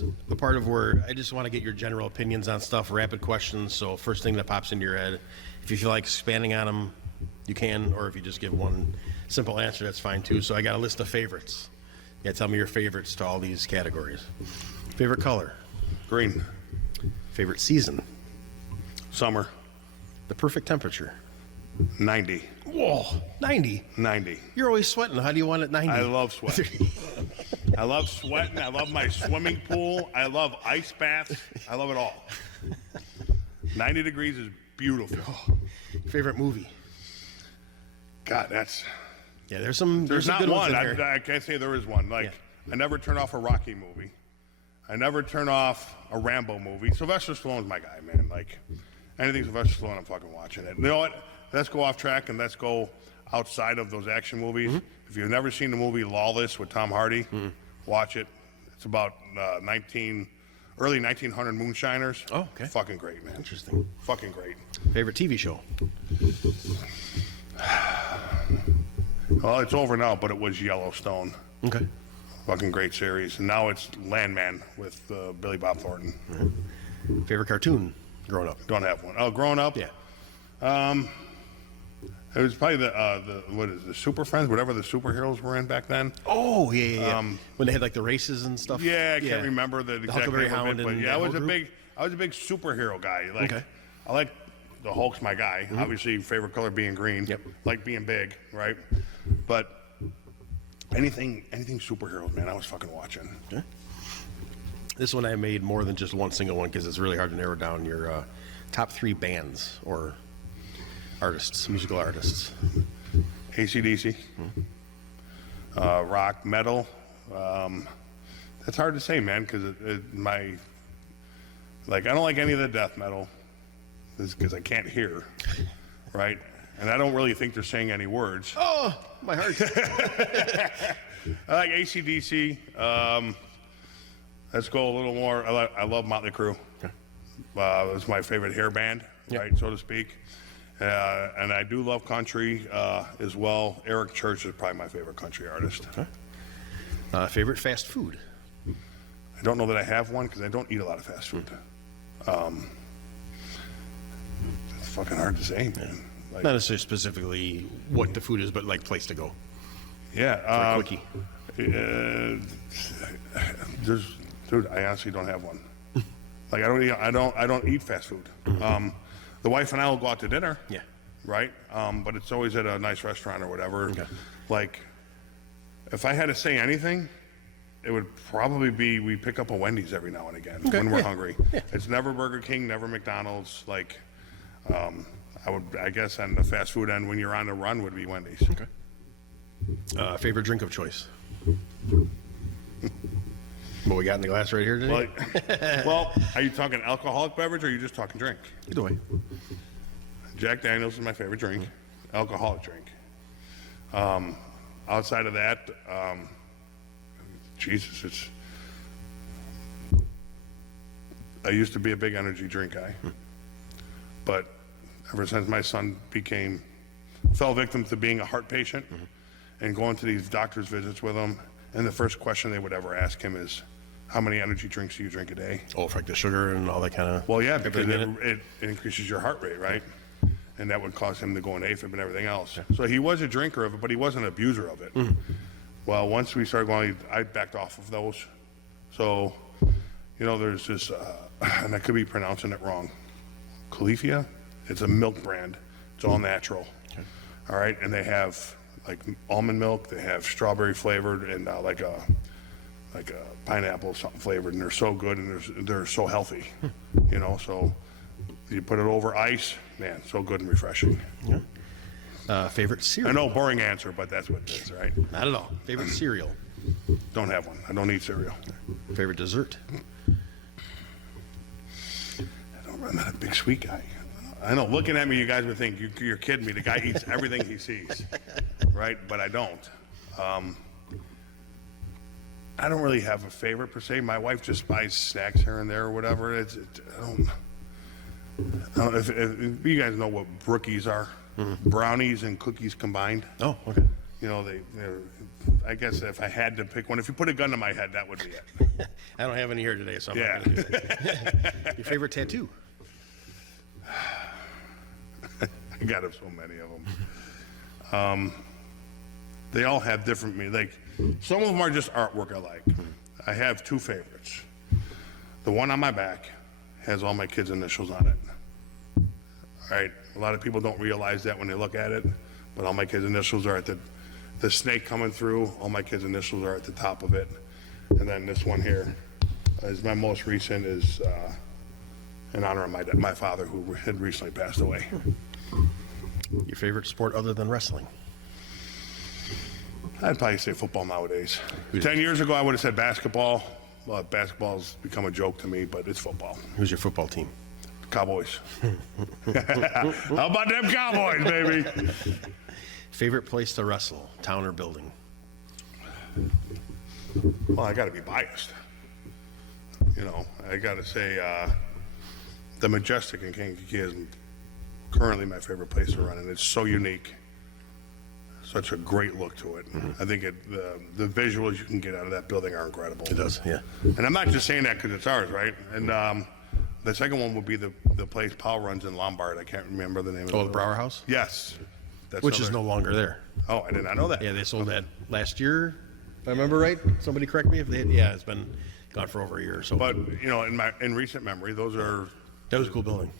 is the part of where I just want to get your general opinions on stuff, rapid questions. So first thing that pops into your head, if you feel like expanding on them, you can, or if you just give one simple answer, that's fine too. So I got a list of favorites. Yeah, tell me your favorites to all these categories. Favorite color? Green. Favorite season? Summer. The perfect temperature? 90. Whoa, 90. 90. You're always sweating. How do you want it 90? I love sweating. I love sweating. I love my swimming pool. I love ice baths. I love it all. 90 degrees is beautiful. Favorite movie? God, that's... Yeah, there's some not good one. ones in there. I can't say there is one. Like, I never turn off a Rocky movie. I never turn off a Rambo movie. Sylvester Stallone's my guy, man. Like, anything Sylvester Stallone, I'm fucking watching it. You know what? Let's go off track and let's go outside of those action movies. Mm-hmm. If you've never seen the movie Lawless with Tom Hardy, watch it. It's about early 1900 moonshiners. Oh, okay. Fucking great, man. Interesting. Fucking great. Favorite TV show? Well, it's over now, but it was Yellowstone. Okay. Fucking great series. And now it's Landman with Billy Bob Thornton. Favorite cartoon growing up? Don't have one. Oh, growing up? Yeah. It was probably the Super Friends, whatever the superheroes were in back then. Oh, yeah. When they had like the races and stuff. Yeah, I can't remember the exact Huckleberry name of Hound it, but and yeah, that I was whole group? a big superhero guy. Like, Okay. I like the Hulk's my guy. Obviously, favorite color being green. Yep. Like being big, right? But anything superheroes, man, I was fucking watching. Okay. This one I made more than just one single one because it's really hard to narrow down your top 3 bands or artists, musical artists. AC/DC, rock, metal. That's hard to say, man, because I don't like any of the death metal, because I can't hear, right? And I don't really think they're saying any words. Oh, my heart. I like AC/DC. Let's go a little more. I love Motley Crue. Okay. It's my favorite hair band, right, so to speak. And I do love country as well. Eric Church is probably my favorite country artist. Okay. Favorite fast food? I don't know that I have one because I don't eat a lot of fast food. It's fucking hard to say, man. Like, Not necessarily specifically what the food is, but like place to go. yeah. For a quickie. Dude, I honestly don't have one. Like I don't eat fast food. The wife and I will go out to dinner. Yeah. Right? But it's always at a nice restaurant or whatever. Okay. Like, if I had to say anything, it would probably be we pick up a Wendy's every now and again when we're hungry. Yeah. It's never Burger King, never McDonald's. Like, I guess on the fast food end, when you're on the run, would be Wendy's. Okay. Favorite drink of choice? What we got in the glass right here today? Well, are you talking alcoholic beverage or are you just talking drink? Either way. Jack Daniels is my favorite drink, alcoholic drink. Outside of that, Jesus, I used to be a big energy drink guy, but ever since my son fell victim to being a heart patient and going to these doctor's visits with him, and the first question they would ever ask him is, how many energy drinks do you drink a day? Oh, for like the sugar and all that kind of... Well, yeah, because it increases your heart rate, right? And that would cause him to go into AFib and everything else. Yeah. So he was a drinker of it, but he wasn't an abuser of it. Well, once we started going, I backed off of those. So, there's this, and I could be pronouncing it wrong, Califia. It's a milk brand. It's all natural. Okay. All right, and they have like almond milk. They have strawberry flavored and like a pineapple something flavored, and they're so good and they're so healthy. So you put it over ice, man, so good and refreshing. Yeah. Favorite cereal? I know, boring answer, but that's what it is, right? Not at all. Favorite cereal? Don't have one. I don't eat cereal. Favorite dessert? I'm not a big sweet guy. I know, looking at me, you guys would think you're kidding me. The guy eats everything he sees, right? But I don't. I don't really have a favorite per se. My wife just buys snacks here and there or whatever. I don't know if you guys know what brookies are. Brownies and cookies combined. Oh, okay. you know, I guess if I had to pick one, if you put a gun to my head, that would be it. I don't have any here today, so I'm Yeah. not going to do it. Your favorite tattoo? I got so many of them. They all have different meaning. Like, some of them are just artwork I like. I have two favorites. The one on my back has all my kids' initials on it. All right, a lot of people don't realize that when they look at it, but all my kids' initials are at the snake coming through, all my kids' initials are at the top of it. And then this one here is my most recent, is in honor of my father, who had recently passed away. Your favorite sport other than wrestling? I'd probably say football nowadays. 10 years ago, I would have said basketball. Well, basketball's become a joke to me, but it's football. Who's your football team? Cowboys. How about them Cowboys, baby? Favorite place to wrestle, town or building? Well, I got to be biased. You know, I got to say the Majestic in Kankakee is currently my favorite place to run, and it's so unique. Such a great look to it. I think the visuals you can get out of that building are incredible. It does, yeah. And I'm not just saying that because it's ours, right? And the second one would be the place Powell runs in Lombard. I can't remember the name of it. Oh, the Brower House? Yes. That's Which is no longer there. Oh, I did not know that. Yeah, they sold that last year, if I remember right. Somebody correct me if they, yeah, it's been gone for over a year or so. But, you know, in recent memory, those are That was a cool building.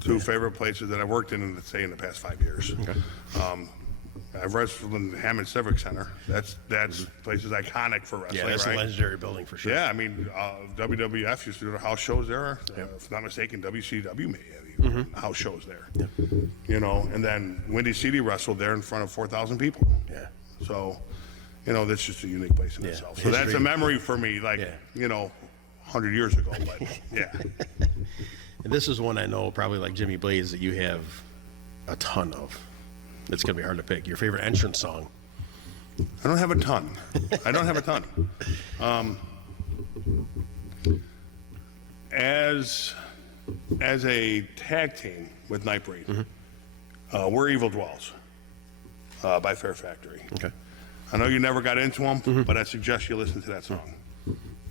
two favorite places that I've worked in, say, in the past 5 years. Okay. I've wrestled in Hammond Civic Center. That place is iconic for wrestling, Yeah, that's right? a legendary building for sure. Yeah, I mean, WWF used to do the house shows there. If I'm not mistaken, WCW may have even house shows there. You know, and then Windy City wrestled there in front of 4,000 people. Yeah. So, you know, that's just a unique place in Yeah. itself. So that's a History. memory for me, like, Yeah. you know, 100 years ago. But, yeah. And this is one I know, probably like Jimmy Blaze, that you have a ton of. It's going to be hard to pick. Your favorite entrance song? I don't have a ton. I don't have a ton. As a tag team with Nightbreed, we're Evil Dwells by Fair Factory. Okay. I know you never got into them, but I suggest you listen to that song.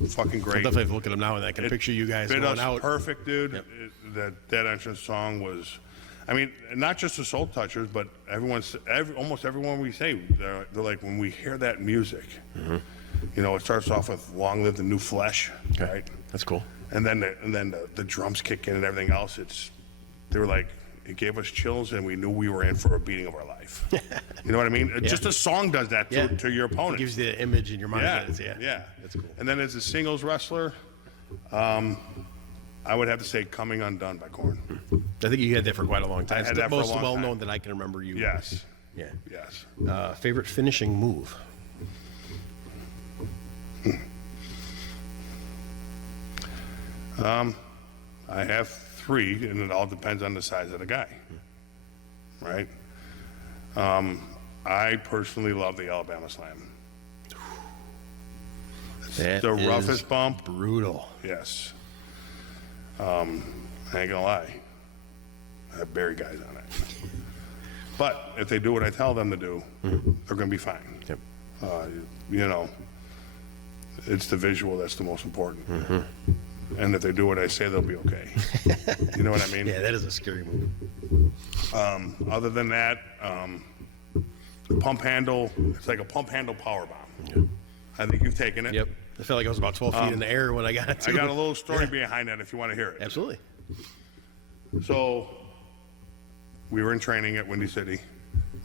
Fucking I'll great. definitely have to look at them now, and I can picture you guys Fit going us out. perfect, dude. Yep. That entrance song was, I mean, not just the Soul Touchers, but almost everyone we say, they're like, when we hear that music, you know, it starts off with "Long Live the New Flesh," Okay. right? That's cool. And then the drums kick in and everything else. They were like, it gave us chills, and we knew we were in for a beating of our life. You know what I mean? Just a song does that Yeah. to your opponent. It gives you the image in your mind. Yeah, that it's, yeah. That's cool. And then as a singles wrestler, I would have to say "Coming Undone" by Korn. I think you had that for quite a long time. I had It's that the for a most long well-known time. that I can remember you. Yes, Yeah. yes. Favorite finishing move? I have three, and it all depends on the size of the guy, right? I personally love the Alabama Slam. That The is roughest bump, brutal. yes. I ain't gonna lie, I have buried guys on it. But if they do what I tell them to do, they're gonna be fine. Yep. You know, it's the visual that's the most important. And if they do what I say, they'll be okay. You know what I mean? Yeah, that is a scary move. Other than that, pump handle, it's like a pump handle power bomb. I think you've taken it. Yep. I felt like I was about 12 feet in the air when I got to I it. got a little story behind that if you want to hear it. Absolutely. So, we were in training at Windy City.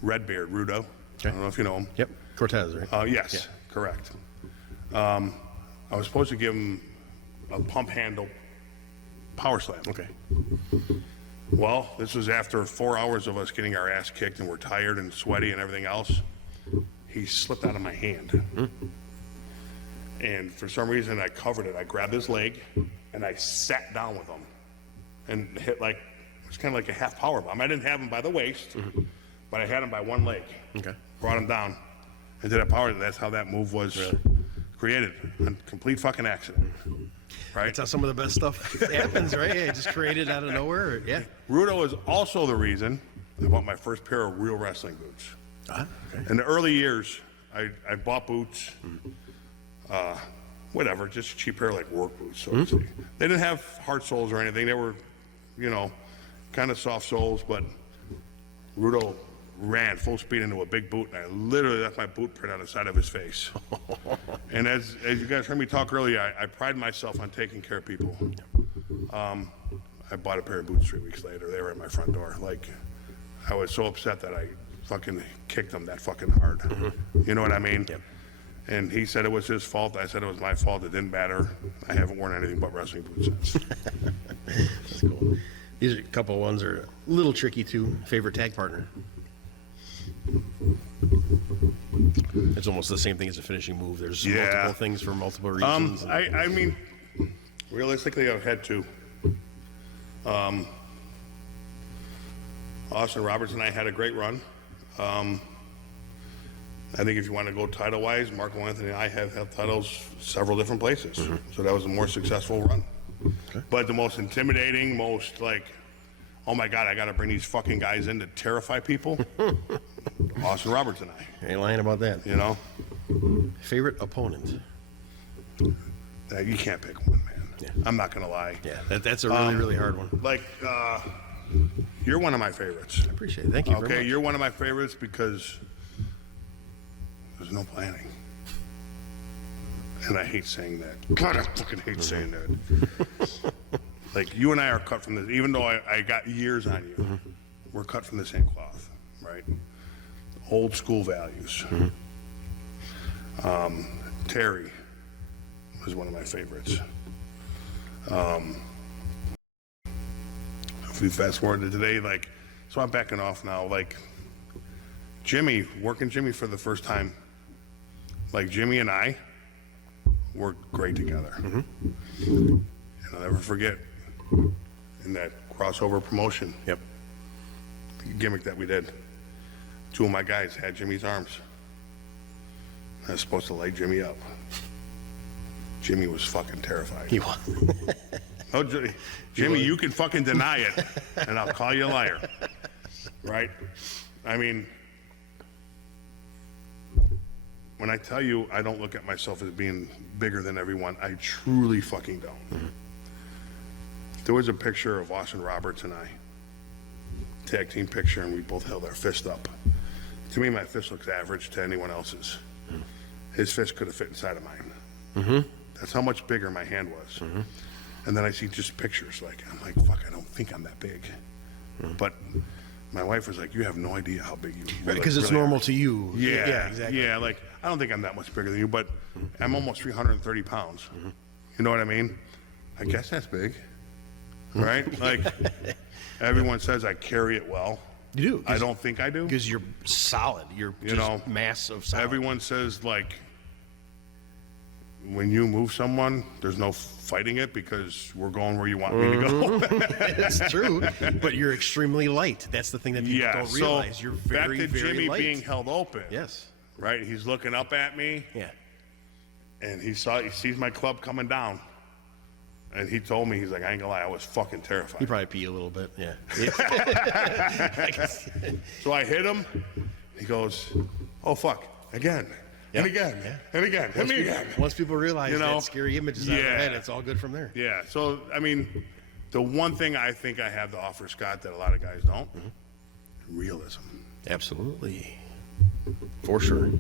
Redbeard, Rudo. Okay. I don't know if you know him. Yep. Cortez, right? Yes, correct. I was supposed to give him a pump handle power slam. Okay. Well, this was after 4 hours of us getting our ass kicked and we're tired and sweaty and everything else. He slipped out of my hand. And for some reason, I covered it. I grabbed his leg and I sat down with him and hit it was kind of like a half power bomb. I didn't have him by the waist, but I had him by one leg. Okay. Brought him down and did a power. That's how that move was created. A complete fucking accident. Right? That's how some of the best stuff happens, right? Yeah, just created out of nowhere. Yeah. Rudo is also the reason I bought my first pair of real wrestling boots. Okay. In the early years, I bought boots, whatever, just cheap pair like work boots, so to speak. They didn't have hard soles or anything. They were, kind of soft soles, but Rudo ran full speed into a big boot, and I literally left my boot print on the side of his face. And as you guys heard me talk earlier, I pride myself on taking care of people. I bought a pair of boots 3 weeks later. They were at my front door. Like, I was so upset that I fucking kicked them that fucking hard. You know what I mean? Yep. And he said it was his fault. I said it was my fault. It didn't matter. I haven't worn anything but wrestling boots since. That's cool. These are a couple of ones that are a little tricky too. Favorite tag partner? It's almost the same thing as a finishing move. There's multiple things for multiple reasons. I mean, realistically, I've had two. Austin Roberts and I had a great run. I think if you want to go title-wise, Marco Anthony and I have held titles several different places. So that was a more successful run. Okay. But the most intimidating, most like, oh my God, I got to bring these fucking guys in to terrify people, Austin Roberts and I. Ain't lying about that. You know? Favorite opponent? You can't pick one, man. Yeah. I'm not going to lie. Yeah, that's a really, really hard one. Like, you're one of my favorites. I appreciate it. Thank you very much. Okay, you're one of my favorites because there's no planning. And I hate saying that. God, I fucking hate saying that. Like, you and I are cut from this, even though I got years on you, we're cut from the same cloth, right? Old school values. Terry was one of my favorites. If we fast forward to today, like, so I'm backing off now, like, Jimmy, working Jimmy for the first time, like, Jimmy and I work great together. And I'll never forget in that crossover promotion gimmick that we did, two of my guys had Jimmy's arms. I was supposed to light Jimmy up. Jimmy was fucking terrified. He was. No, Jimmy, you can fucking deny it, and I'll call you a liar. Right? I mean, when I tell you I don't look at myself as being bigger than everyone, I truly fucking don't. There was a picture of Austin Roberts and I, tag team picture, and we both held our fist up. To me, my fist looks average to anyone else's. His fist could have fit inside of mine. That's how much bigger my hand was. And then I see just pictures, like, I'm like, fuck, I don't think I'm that big. But my wife was like, you have no idea how big you are. Right, because it's really normal to you. Yeah, exactly. Yeah, like, I don't think I'm that much bigger than you, but I'm almost 330 pounds. You know what I mean? I guess that's big, right? Like, everyone says I carry it well. You do. I don't think I do. Because you're solid. You're just mass of solid. Everyone says, like, when you move someone, there's no fighting it because we're going where you want me to go. It's true, but you're extremely light. That's the thing that people don't realize. You're very, back to very Jimmy light. being held open. Yes. Right? He's looking up at me. Yeah. And he sees my club coming down. And he told me, he's like, I ain't gonna lie, I was fucking terrified. He probably pee a little bit, yeah. So I hit him. He goes, oh, fuck, again. And again, and again, hit me again. Once people realize that scary image is out of their head, it's all good from there. Yeah, so, I mean, the one thing I think I have to offer Scott that a lot of guys don't, realism. Absolutely. For sure.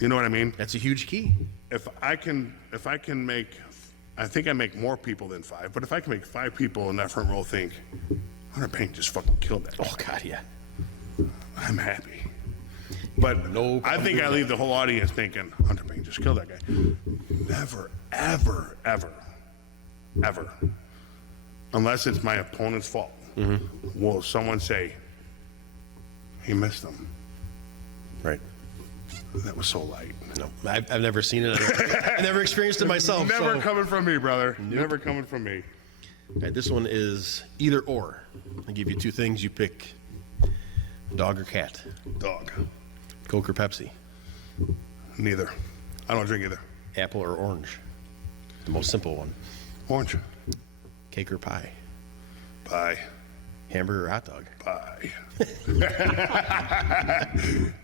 You know what I mean? That's a huge key. If I can make, I think I make more people than 5, but if I can make 5 people in that front row think, Hunter Paine just fucking killed that guy. Oh, God, yeah. I'm happy. But I think I leave the whole audience thinking, Hunter Paine just killed that guy. Never, ever, ever, ever, unless it's my opponent's fault, will someone say, he missed him. Right. That was so light. No, I've never seen it. I've never experienced it myself. Never coming from me, brother. Nope. Never coming from me. All right, this one is either or. I'll give you 2 things. You pick dog or cat. Dog. Coke or Pepsi. Neither. I don't drink either. Apple or orange. The most simple one. Orange. Cake or pie. Pie. Hamburger or hot dog? Bye.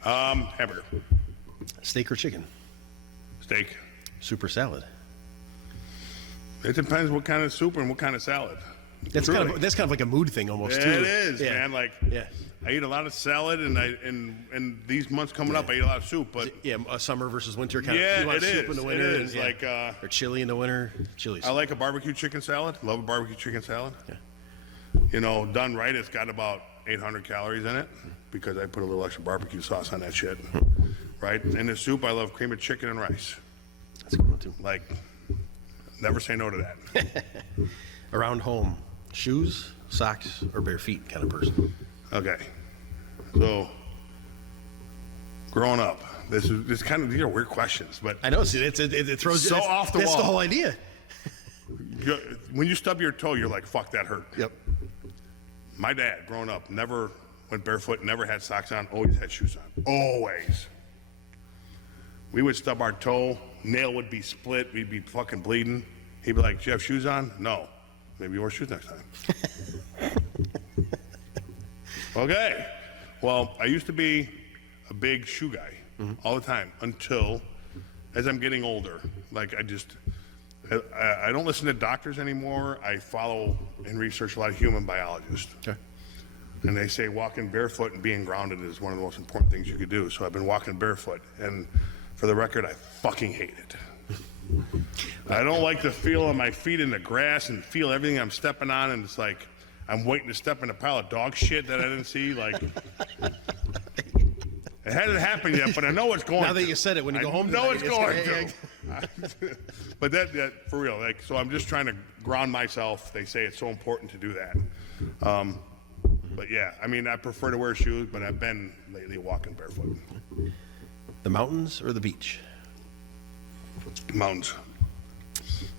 Hamburger. Steak or chicken? Steak. Soup or salad? It depends what kind of soup and what kind of salad. That's Truly. kind of like a mood thing almost It too. is, Yeah. man. Like, Yeah. I eat a lot of salad, and these months coming up, I eat a lot of soup. But Yeah, summer versus winter kind yeah, of. You want it soup is. in the It winter. is. Like, or chili in the winter. Chili's. I like a barbecue chicken salad. Love a barbecue chicken salad. Yeah. You know, done right, it's got about 800 calories in it because I put a little extra barbecue sauce on that shit. Right? In the soup, I love cream of chicken and rice. That's a good one too. Like, never say no to that. Around home, shoes, socks, or bare feet kind of person. Okay. So, growing up, these are weird questions, but I know. See, it throws So it's- off the That's the wall. whole idea. when you stub your toe, you're like, fuck, that hurt. Yep. My dad, growing up, never went barefoot, never had socks on, always had shoes on. Always. We would stub our toe, nail would be split, we'd be fucking bleeding. He'd be like, do you have shoes on? No. Maybe you wear shoes next time. Okay. Well, I used to be a big shoe guy all the time until, as I'm getting older, like I don't listen to doctors anymore. I follow and research a lot of human biologists. Okay. And they say walking barefoot and being grounded is one of the most important things you could do. So I've been walking barefoot. And for the record, I fucking hate it. I don't like the feel of my feet in the grass and feel everything I'm stepping on. And it's like I'm waiting to step in a pile of dog shit that I didn't see. Like, it hasn't happened yet, but I know it's going Now that to. you said it, when you go home I know tonight, it's going gonna- to. But that for real, like, so I'm just trying to ground myself. They say it's so important to do that. But yeah, I mean, I prefer to wear shoes, but I've been lately walking barefoot. The mountains or the beach? Mountains.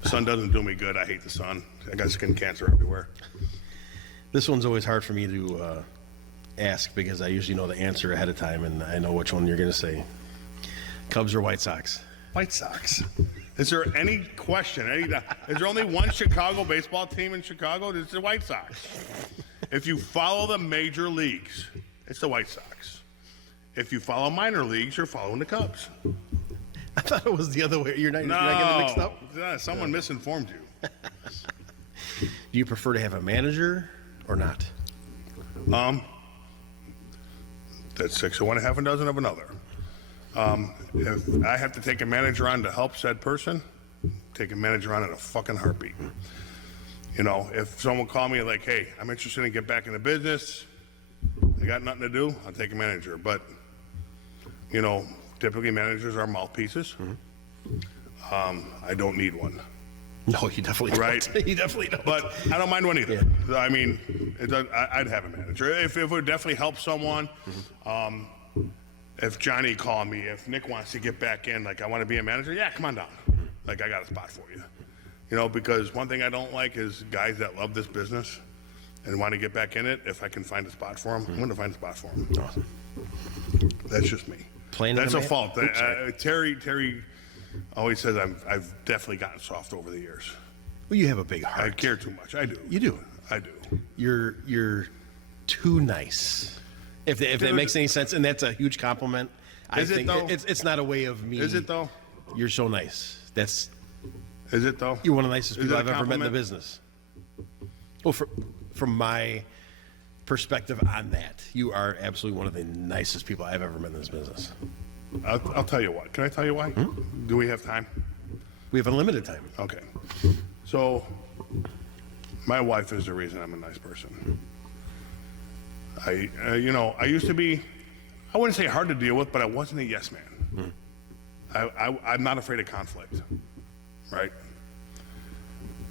Sun doesn't do me good. I hate the sun. I got skin cancer everywhere. This one's always hard for me to ask because I usually know the answer ahead of time and I know which one you're going to say. Cubs or White Sox? White Sox. Is there any question? Is there only one Chicago baseball team in Chicago? It's the White Sox. If you follow the major leagues, it's the White Sox. If you follow minor leagues, you're following the Cubs. I thought it was the other way. You're not getting it mixed up? No, someone misinformed you. Do you prefer to have a manager or not? That's six of one, half a dozen of another. If I have to take a manager on to help said person, take a manager on in a fucking heartbeat. You know, if someone called me like, hey, I'm interested in get back in the business, I got nothing to do, I'll take a manager. But, you know, typically managers are mouthpieces. I don't need one. No, you definitely Right. don't. You definitely don't. But I don't mind one either. I mean, I'd have a manager. If it would definitely help someone, if Johnny called me, if Nick wants to get back in, like I want to be a manager, yeah, come on down. Like I got a spot for you. You know, because one thing I don't like is guys that love this business and want to get back in it. If I can find a spot for them, I'm going to find a spot for them. Awesome. That's just me. That's a fault. Terry always says I've definitely gotten soft over the years. Well, you have a big I heart. care too much. I do. You do. I do. You're too nice. If that makes any sense, and that's a huge compliment. Is it, though? It's not a way of me. Is it though? You're so nice. Is it though? You're one of the nicest Is people it a I've ever met in the compliment? business. Well, from my perspective on that, you are absolutely one of the nicest people I've ever met in this business. I'll tell you what. Can I tell you why? Do we have time? We have unlimited time. Okay. So, my wife is the reason I'm a nice person. I used to be, I wouldn't say hard to deal with, but I wasn't a yes man. I'm not afraid of conflict, right?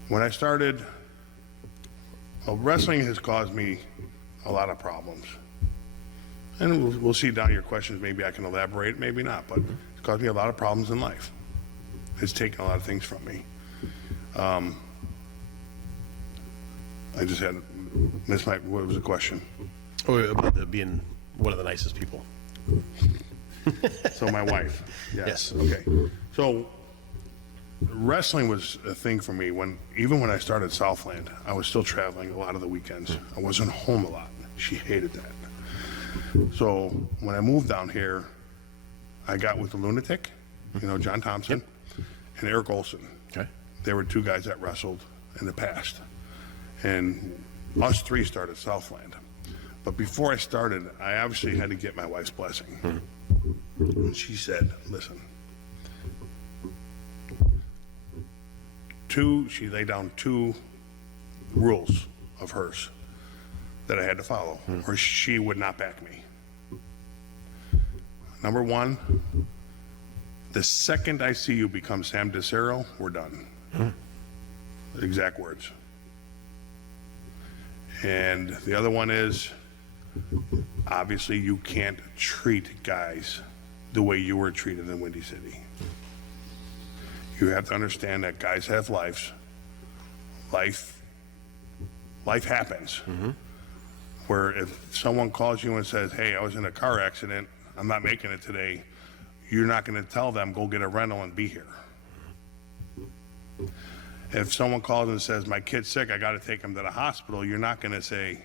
When I started, wrestling has caused me a lot of problems. And we'll see down your questions. Maybe I can elaborate, maybe not, but it's caused me a lot of problems in life. It's taken a lot of things from me. I just had missed what was the question? Oh, about being one of the nicest people. So my wife. Yes. Okay. So wrestling was a thing for me even when I started Southland. I was still traveling a lot of the weekends. I wasn't home a lot. She hated that. So when I moved down here, I got with the Lunatic, John Thompson, and Eric Olson. Okay. They were two guys that wrestled in the past. And us three started Southland. But before I started, I obviously had to get my wife's blessing. And she said, listen, she laid down 2 rules of hers that I had to follow, or she would not back me. Number 1, the second I see you become Sam DeCero, we're done. Exact words. And the other one is, obviously you can't treat guys the way you were treated in Windy City. You have to understand that guys have lives. Life happens. Where if someone calls you and says, hey, I was in a car accident, I'm not making it today, you're not going to tell them, go get a rental and be here. If someone calls and says, my kid's sick, I got to take him to the hospital, you're not going to say,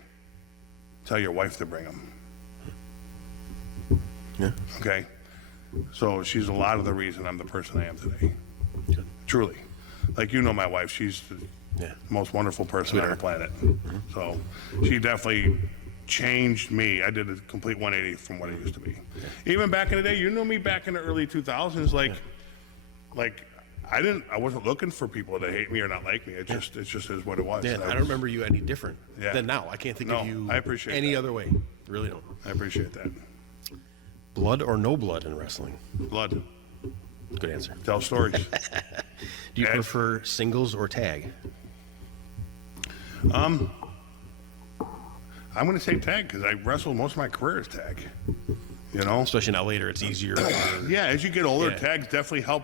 tell your wife to bring him. Yeah. Okay? So she's a lot of the reason I'm the person I am today. Good. Truly. Like, my wife, she's the most wonderful person on the planet. So she definitely changed me. I did a complete 180 from what I used to be. Even back in the day, me back in the early 2000s, like I wasn't looking for people to hate me or not like me. It just is what it was. Yeah, I don't remember you any different than now. I can't think of you I appreciate any that. other way. Really don't. I appreciate that. Blood or no blood in wrestling? Blood. Good answer. Tell stories. Do you prefer singles or tag? I'm going to say tag because I wrestled most of my career as tag. Especially now later, it's easier. Yeah, as you get older, Yeah. tags definitely help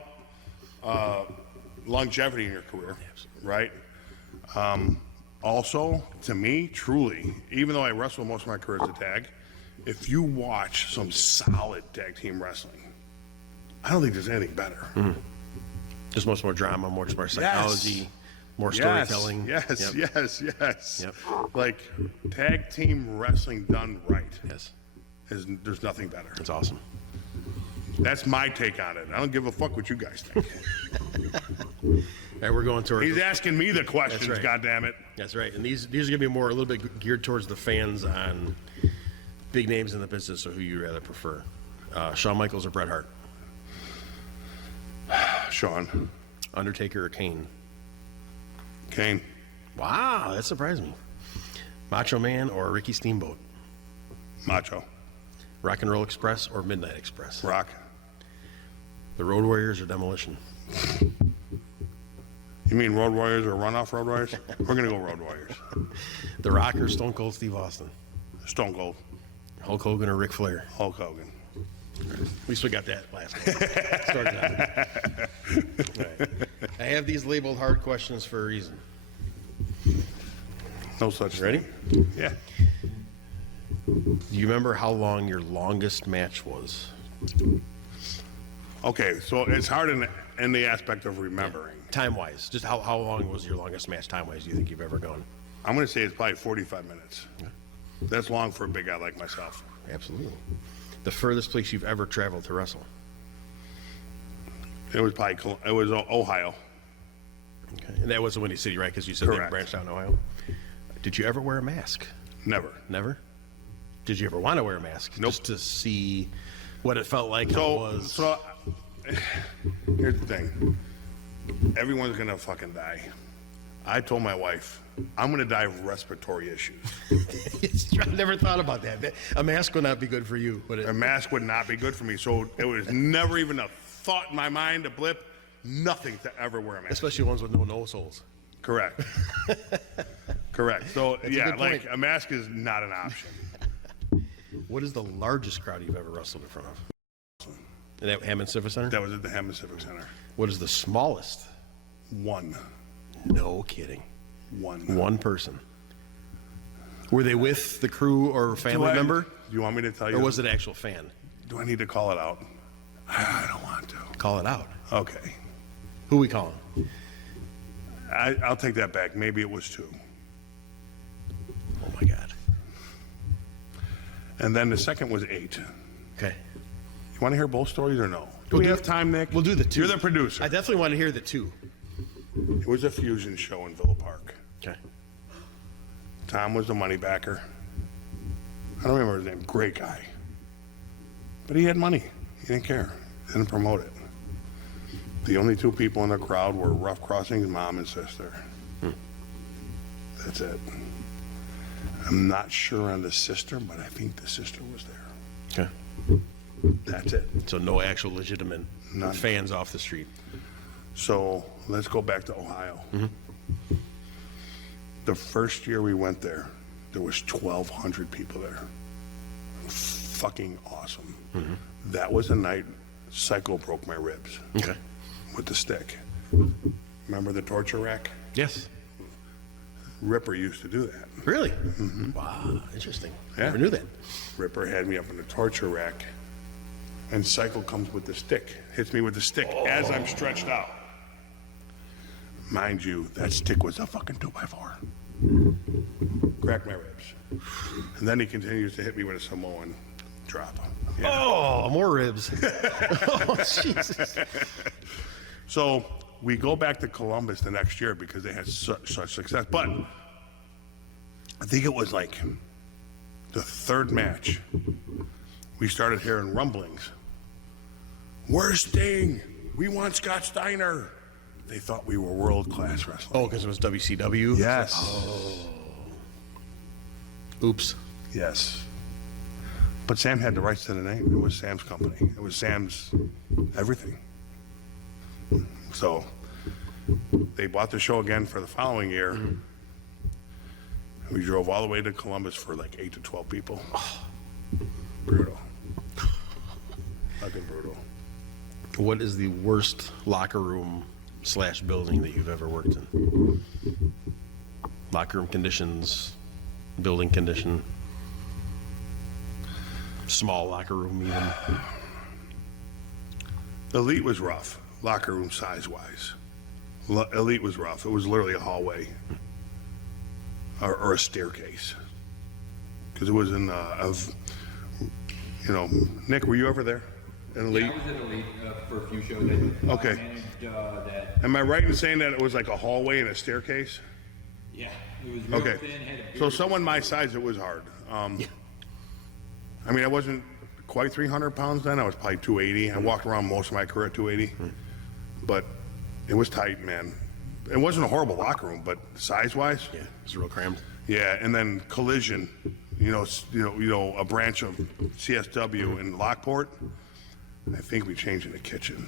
longevity in your career, right? Also, to me, truly, even though I wrestled most of my career as a tag, if you watch some solid tag team wrestling, I don't think there's anything better. Just much more drama, more psychology, more storytelling. Yes. Yep. Like, tag team wrestling done right. Yes. There's nothing better. That's awesome. That's my take on it. I don't give a fuck what you guys think. All right, we're going to our... He's asking me the questions, That's right. goddammit. That's right. And these are going to be a little bit geared towards the fans on big names in the business, or who you'd rather prefer. Shawn Michaels or Bret Hart? Sean. Undertaker or Kane? Kane. Wow, that surprised me. Macho Man or Ricky Steamboat? Macho. Rock and Roll Express or Midnight Express? Rock. The Road Warriors or Demolition? You mean Road Warriors or Runoff Road Warriors? We're going to go Road Warriors. The Rock or Stone Cold Steve Austin? Stone Cold. Hulk Hogan or Ric Flair? Hulk Hogan. At least we got that last one. Started out. All right. I have these labeled hard questions for a reason. No such Ready? thing. Yeah. Do you remember how long your longest match was? Okay, so it's hard in the aspect of remembering. Time-wise, just how long was your longest match time-wise do you think you've ever gone? I'm going to say it's probably 45 minutes. That's long for a big guy like myself. Absolutely. The furthest place you've ever traveled to wrestle? It was Ohio. Okay. And that was Windy City, right? Because you said they Correct. branched out in Ohio. Did you ever wear a mask? Never. Never? Did you ever want to wear a mask? Nope. Just to see what it felt like, how it was? So here's the thing. Everyone's going to fucking die. I told my wife, I'm going to die of respiratory issues. I never thought about that. A mask would not be good for you. Would it? A mask would not be good for me. So it was never even a thought in my mind, a blip, nothing to ever wear a mask. Especially ones with no nose holes. Correct. Correct. So, a yeah, good like point. a mask is not an option. What is the largest crowd you've ever wrestled in front of? In that Hammond Civic Center? That was at the Hammond Civic Center. What is the smallest? One. No kidding. One. One person. Were they with the crew or family member? Do you want me to tell you? Or was it an actual fan? Do I need to call it out? I don't want to. Call it out. Okay. Who we calling? I'll take that back. Maybe it was 2. Oh my God. And then the second was 8. Okay. You want to hear both stories or no? Do We'll we do- have time, Nick? We'll do the 2. You're the producer. I definitely want to hear the 2. It was a fusion show in Villa Park. Okay. Tom was the money backer. I don't remember his name. Great guy. But he had money. He didn't care. Didn't promote it. The only 2 people in the crowd were Rough Crossing's mom and sister. That's it. I'm not sure on the sister, but I think the sister was there. Okay. That's it. So no actual legitimate None. fans off the street. So let's go back to Ohio. The first year we went there was 1,200 people there. Fucking awesome. That was the night Psycho broke my ribs Okay. with the stick. Remember the torture rack? Yes. Ripper used to do that. Really? Wow. Interesting. Yeah. Never knew that. Ripper had me up in the torture rack, and Psycho comes with the stick, hits me with the stick as I'm stretched out. Mind you, that stick was a fucking 2x4. Cracked my ribs. And then he continues to hit me with a Samoan drop. Yeah. Oh, more ribs. Oh, Jesus. So we go back to Columbus the next year because they had such success. But I think it was like the third match, we started hearing rumblings. Where's Sting? We want Scott Steiner. They thought we were world-class wrestlers. Oh, because it was WCW? Yes. Oops. Yes. But Sam had the rights to the name. It was Sam's company. It was Sam's everything. So they bought the show again for the following year. We drove all the way to Columbus for like 8 to 12 people. Brutal. Fucking brutal. What is the worst locker room / building that you've ever worked in? Locker room conditions, building condition, small locker room even. Elite was rough, locker room size-wise. Elite was rough. It was literally a hallway or a staircase. Because it was in, Nick, were you ever there? In Elite? Yeah, I was at Elite for a few shows. Okay. Managed that. Am I right in saying that it was like a hallway and a staircase? Yeah, it was real Okay. thin. Had a So big- someone my size, it was hard. I mean, I wasn't quite 300 pounds then. I was probably 280. I walked around most of my career at 280. But it was tight, man. It wasn't a horrible locker room, but size-wise, Yeah, it's real crammed. yeah. And then Collision, a branch of CSW in Lockport. I think we changed in the kitchen.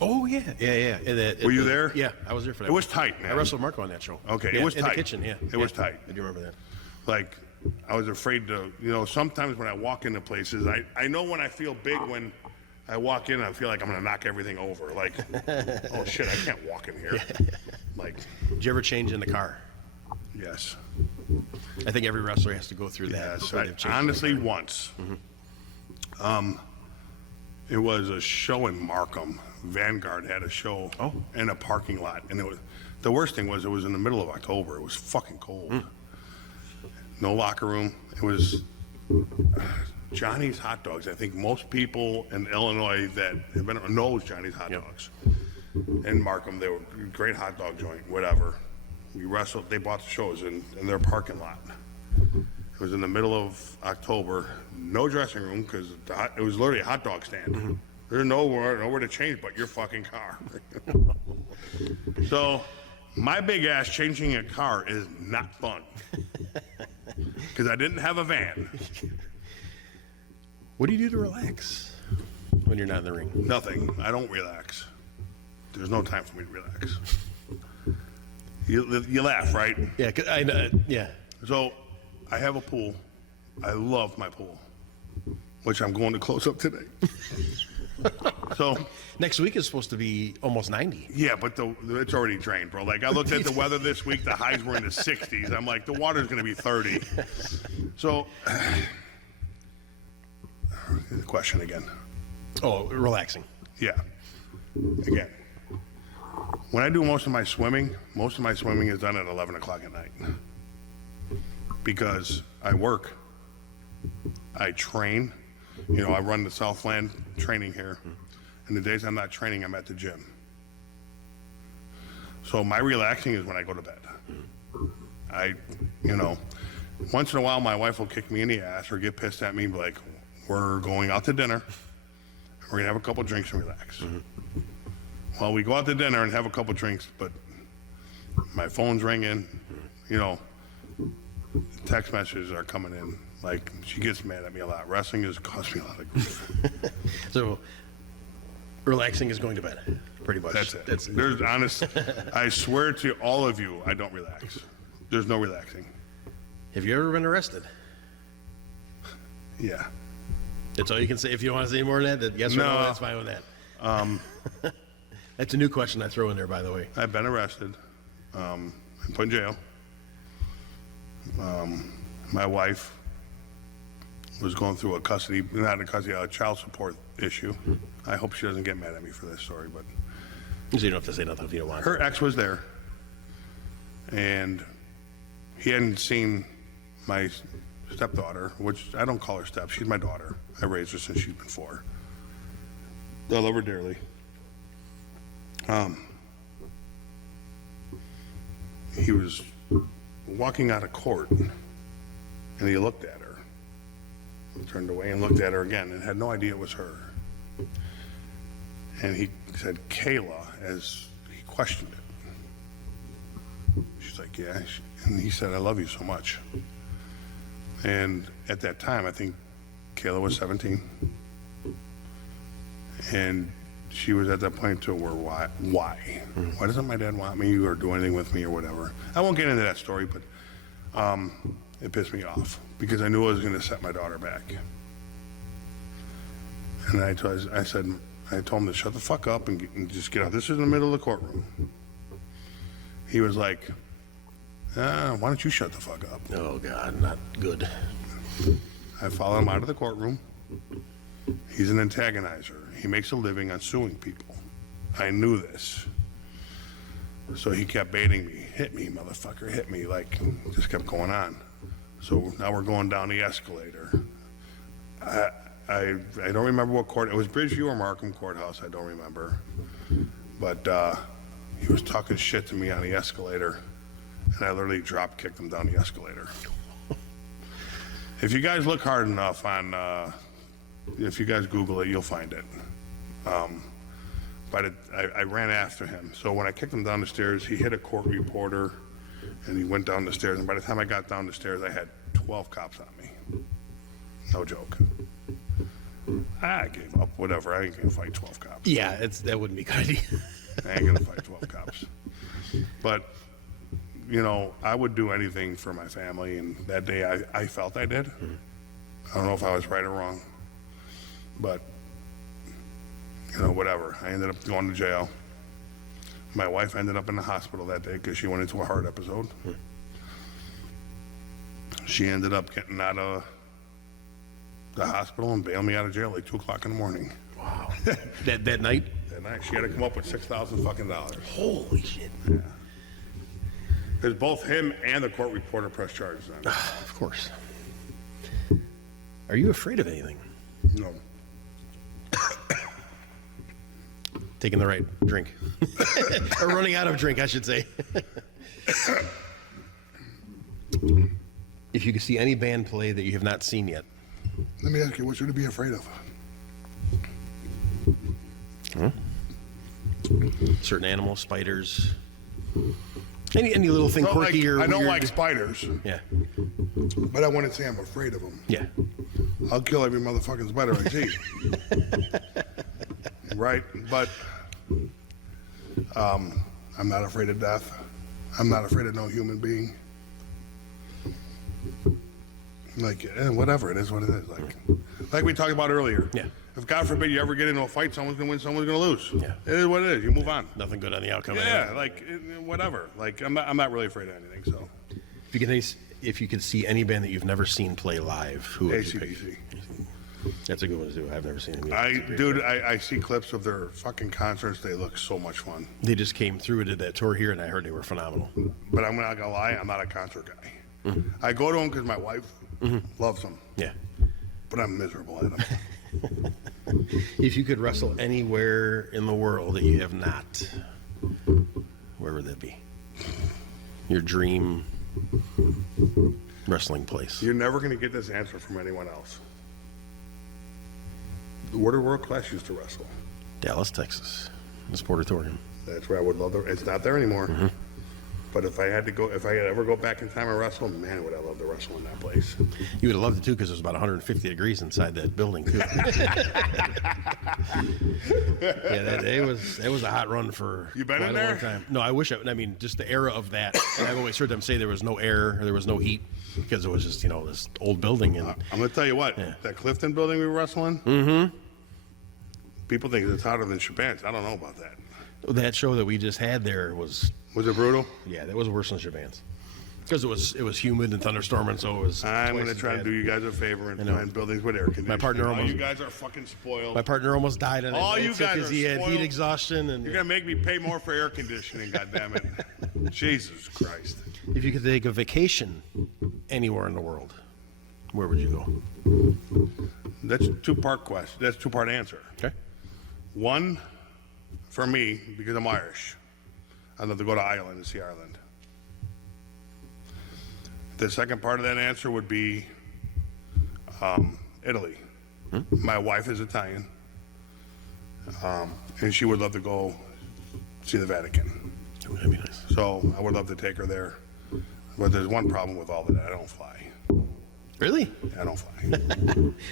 Oh, yeah. Yeah. Were you there? Yeah, I was there for that. It was tight, man. I wrestled Marco on that show. Okay, Yeah, it was in tight. the kitchen, yeah. It was tight. I do remember that. Like, I was afraid to, sometimes when I walk into places, I know when I feel big when I walk in, I feel like I'm going to knock everything over. Like, oh shit, I can't walk in here. Like, Did you ever change in the car? yes. I think every wrestler has to go through that. Yes, before they've changed in the honestly, car. once. It was a show in Markham. Vanguard had a show in a parking lot, and the worst thing was it was in the middle of October. It was fucking cold. No locker room. It was Johnny's Hot Dogs. I think most people in Illinois that have been knows Johnny's Hot Dogs. In Markham, they were a great hot dog joint. Whatever. We wrestled. They bought the shows in their parking lot. It was in the middle of October. No dressing room because it was literally a hot dog stand. There's nowhere to change but your fucking car. So, my big ass changing a car is not fun because I didn't have a van. What do you do to relax when you're not in the ring? Nothing. I don't relax. There's no time for me to relax. You laugh, right? Yeah, yeah. So, I have a pool. I love my pool, which I'm going to close up today. So, Next week is supposed to be almost 90. yeah, but it's already drained, bro. Like, I looked at the weather this week. The highs were in the 60s. I'm like, the water's going to be 30. So, the question again. Oh, relaxing. Yeah. Again. When I do most of my swimming is done at 11 o'clock at night. Because I work, I train, I run the Southland training here. And the days I'm not training, I'm at the gym. So my relaxing is when I go to bed. Once in a while my wife will kick me in the ass or get pissed at me and be like, we're going out to dinner. We're gonna have a couple drinks and relax. Well, we go out to dinner and have a couple drinks, but my phone's ringing, text messages are coming in. Like, she gets mad at me a lot. Wrestling has caused me a lot of grief. So, relaxing is going to bed, pretty much. That's it. There's honest, I swear to all of you, I don't relax. There's no relaxing. Have you ever been arrested? Yeah. That's all you can say. If you don't want to say more than that, yes or no, No. that's fine with that. That's a new question I throw in there, by the way. I've been arrested, and put in jail. My wife was going through a child support issue. I hope she doesn't get mad at me for this story, but So you don't have to say nothing if you don't want to. her ex was there, and he hadn't seen my stepdaughter, which I don't call her step. She's my daughter. I raised her since she's been 4. I love her dearly. He was walking out of court, and he looked at her, turned away and looked at her again, and had no idea it was her. And he said, Kayla, as he questioned it. She's like, yeah. And he said, I love you so much. And at that time, I think Kayla was 17. And she was at that point to where, why? Why doesn't my dad want me or do anything with me or whatever? I won't get into that story, but it pissed me off because I knew I was going to set my daughter back. And I told him to shut the fuck up and just get out. This is in the middle of the courtroom. He was like, why don't you shut the fuck up? Oh, God, not good. I followed him out of the courtroom. He's an antagonizer. He makes a living on suing people. I knew this. So he kept baiting me. Hit me, motherfucker, hit me. Like, just kept going on. So now we're going down the escalator. I don't remember what court. It was Bridgeview or Markham Courthouse. I don't remember. But he was talking shit to me on the escalator. And I literally drop kicked him down the escalator. If you guys look hard enough on, if you guys Google it, you'll find it. But I ran after him. So when I kicked him down the stairs, he hit a court reporter, and he went down the stairs. And by the time I got down the stairs, I had 12 cops on me. No joke. I gave up. Whatever. I ain't gonna fight 12 cops. Yeah, that wouldn't be a good idea. I ain't gonna fight 12 cops. But, I would do anything for my family, and that day I felt I did. I don't know if I was right or wrong, but, whatever. I ended up going to jail. My wife ended up in the hospital that day because she went into a heart episode. She ended up getting out of the hospital and bailing me out of jail like 2 o'clock in the morning. Wow. That night? That night, she had to come up with $6,000 fucking dollars. Holy shit. Yeah. Because both him and the court reporter pressed charges on him. Of course. Are you afraid of anything? No. Taking the right drink. Or running out of drink, I should say. If you could see any band play that you have not seen yet. Let me ask you, what should you be afraid of? Certain animals, spiders. Any little thing quirky or I don't weird. like spiders, Yeah. but I wouldn't say I'm afraid of them. Yeah. I'll kill every motherfucking spider I see. Right? But I'm not afraid of death. I'm not afraid of no human being. Like, whatever, it is what it is. Like we talked about earlier. Yeah. If God forbid you ever get into a fight, someone's going to win, someone's going to lose. Yeah. It is what it is. You move on. Nothing good on the outcome. Yeah, whatever. Like, I'm not really afraid of anything, so. If you could see any band that you've never seen play live, who would you pick? ACDC. That's a good one to do. I've never seen him. I see clips of their fucking concerts. They look so much fun. They just came through and did that tour here, and I heard they were phenomenal. But I'm not gonna lie, I'm not a concert guy. I go to them because my wife loves them. Yeah. But I'm miserable at them. If you could wrestle anywhere in the world that you have not, where would that be? Your dream wrestling place. You're never gonna get this answer from anyone else. Where did World Class used to wrestle? Dallas, Texas. The Sportatorium. That's where I would love to. It's not there anymore. But if I had ever go back in time and wrestle, man, would I love to wrestle in that place. You would have loved it too, because it was about 150 degrees inside that building too. Yeah, it was a hot run for You been quite in a there? long time. No, I wish. I mean, just the era of that. And I've always heard them say there was no air, or there was no heat, because it was just this old building. And I'm gonna tell you what. Yeah. That Clifton building we were wrestling. People think it's hotter than Shaban's. I don't know about that. that show that we just had there was. Was it brutal? Yeah, that was worse than Shaban's. Because it was humid and thunderstorming, so it was. I'm twice going to as try to bad. do you guys a favor and find buildings with air conditioning. partner Oh, almost- you guys are fucking spoiled. My partner almost died on it. All you guys because are he had spoiled. heat exhaustion. And You're going to make me pay more for air conditioning, goddammit. Jesus Christ. if you could take a vacation anywhere in the world, where would you go? That's a two-part question. That's a two-part answer. Okay. One, for me, because I'm Irish, I'd love to go to Ireland and see Ireland. The second part of that answer would be Italy. My wife is Italian, and she would love to go see the Vatican. Oh, that'd be nice. So I would love to take her there. But there's one problem with all of that. I don't fly. Really? I don't fly.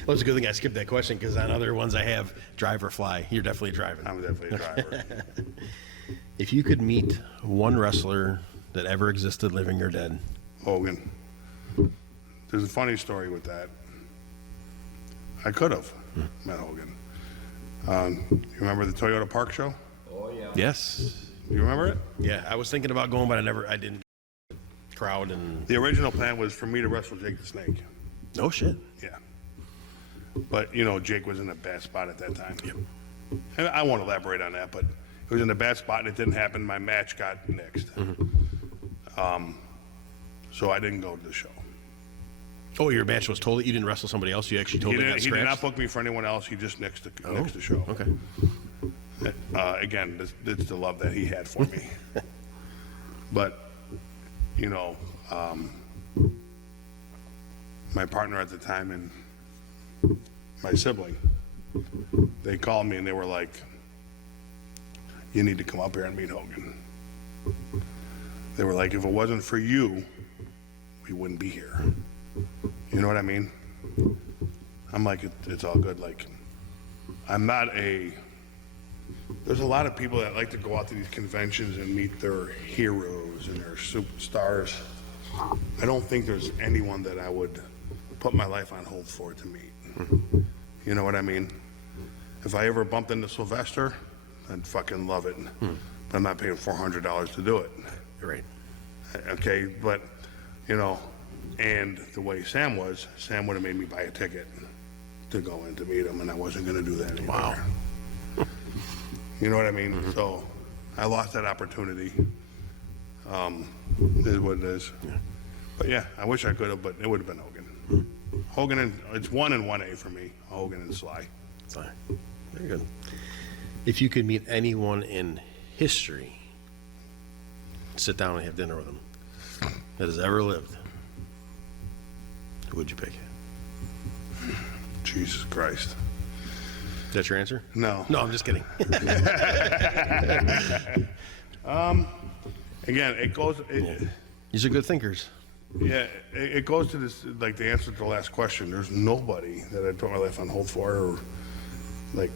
Well, it's a good thing I skipped that question, because on other ones I have drive or fly. You're definitely driving. I'm definitely a driver. If you could meet one wrestler that ever existed, living or dead, Hogan. There's a funny story with that. I could have met Hogan. You remember the Toyota Park show? Oh, yeah. yes. You remember it? Yeah, I was thinking about going, but I didn't. Crowd and The original plan was for me to wrestle Jake the Snake. no shit. Yeah. But, Jake was in a bad spot at that time. And I won't elaborate on that, but it was in a bad spot and it didn't happen. My match got nixed. So I didn't go to the show. Oh, your match was totally. You didn't wrestle somebody else. You actually He totally got did scratched. not book me for anyone else. He just nixed the show. Okay. Again, it's the love that he had for me. But, my partner at the time and my sibling, they called me and they were like, you need to come up here and meet Hogan. They were like, if it wasn't for you, we wouldn't be here. You know what I mean? I'm like, it's all good. Like, there's a lot of people that like to go out to these conventions and meet their heroes and their superstars. I don't think there's anyone that I would put my life on hold for to meet. You know what I mean? If I ever bumped into Sylvester, I'd fucking love it. But I'm not paying $400 to do it. You're right. Okay, but, and the way Sam would have made me buy a ticket to go in to meet him, and I wasn't going to do that anymore. Wow. You know what I mean? So I lost that opportunity. It is what it is. But yeah, I wish I could have, but it would have been Hogan. Hogan, and it's 1 and 1A for me, Hogan and Sly. Fine. Very good. If you could meet anyone in history, sit down and have dinner with them, that has ever lived, who would you pick? Jesus Christ. Is that your answer? No. No, I'm just kidding. Again, it goes. These are good thinkers. Yeah, it goes to this, like the answer to the last question. There's nobody that I'd put my life on hold for, or like,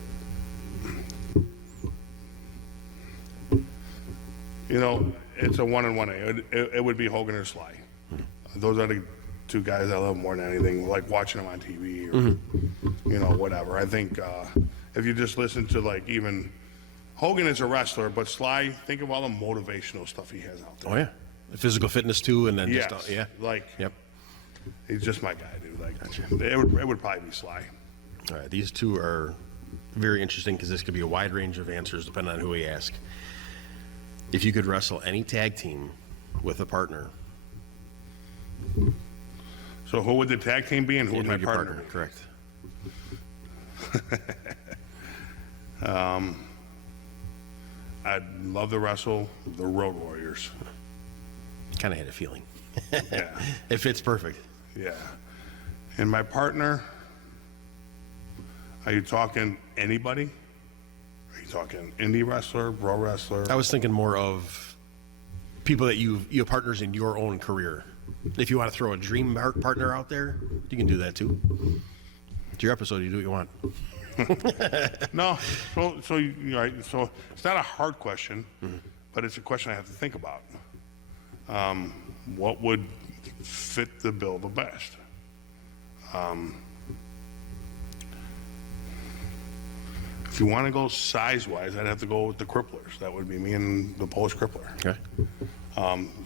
it's a 1 and 1A. It would be Hogan or Sly. Those are the two guys I love more than anything, like watching them on TV or, whatever. I think if you just listen to, like, even Hogan is a wrestler, but Sly, think of all the motivational stuff he has out there. Oh, yeah. The physical fitness, too, and then Yes, just, yeah. like, Yep. he's just my guy, dude. Like, it would probably be Sly. All right, these two are very interesting because this could be a wide range of answers depending on who we ask. If you could wrestle any tag team with a partner, So who would the tag team be and who would my who'd your partner be? Correct. I'd love to wrestle the Road Warriors. Kind of had a feeling. Yeah, It fits perfect. yeah. And my partner, are you talking anybody? Are you talking indie wrestler, pro wrestler? I was thinking more of people that you have partners in your own career. If you want to throw a dream partner out there, you can do that too. It's your episode. You do what you want. No, so you're right. So it's not a hard question, but it's a question I have to think about. What would fit the bill the best? If you want to go size-wise, I'd have to go with the Cripplers. That would be me and the Polish Crippler. Okay.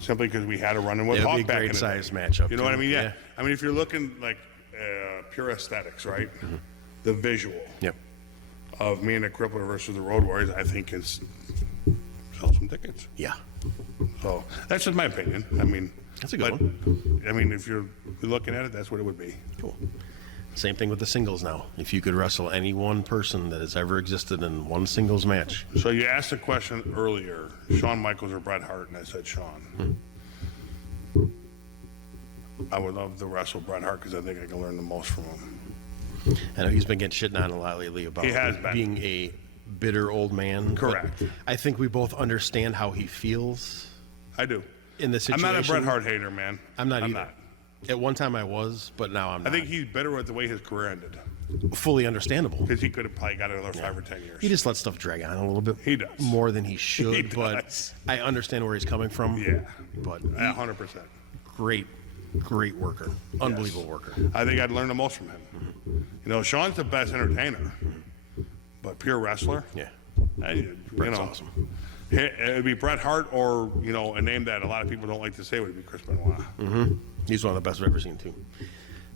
Simply because we had a run-in with It would Hawk be a back in great the size day. matchup, You know what I too. mean? Yeah. Yeah. I mean, if you're looking like pure aesthetics, right? The visual Yep. of me and the Crippler versus the Road Warriors, I think can sell some tickets. Yeah. So that's just my opinion. I mean, That's a good one. I mean, if you're looking at it, that's what it would be. Cool. Same thing with the singles now. If you could wrestle any one person that has ever existed in one singles match, So you asked a question earlier, Shawn Michaels or Bret Hart, and I said Shawn. I would love to wrestle Bret Hart because I think I can learn the most from him. I know he's been getting shit on a lot lately about He has been. being a bitter old man. but Correct. I think we both understand how he feels I do. in the I'm situation. not a Bret Hart hater, man. I'm not either. At one time I was, but now I'm I not. think he's better with the way his career ended Fully understandable. because he could have probably got another 5 or 10 years. He just lets stuff drag on a little bit. He does. More than he should, He but does. I understand where he's coming from. Yeah. But 100%. great worker. Unbelievable worker. I think I'd learn the most from him. You know, Shawn's the best entertainer, but pure wrestler. Yeah. You Bret's know, awesome. It'd be Bret Hart, or you know, a name that a lot of people don't like to say would be Chris Benoit. He's one of the best I've ever seen too.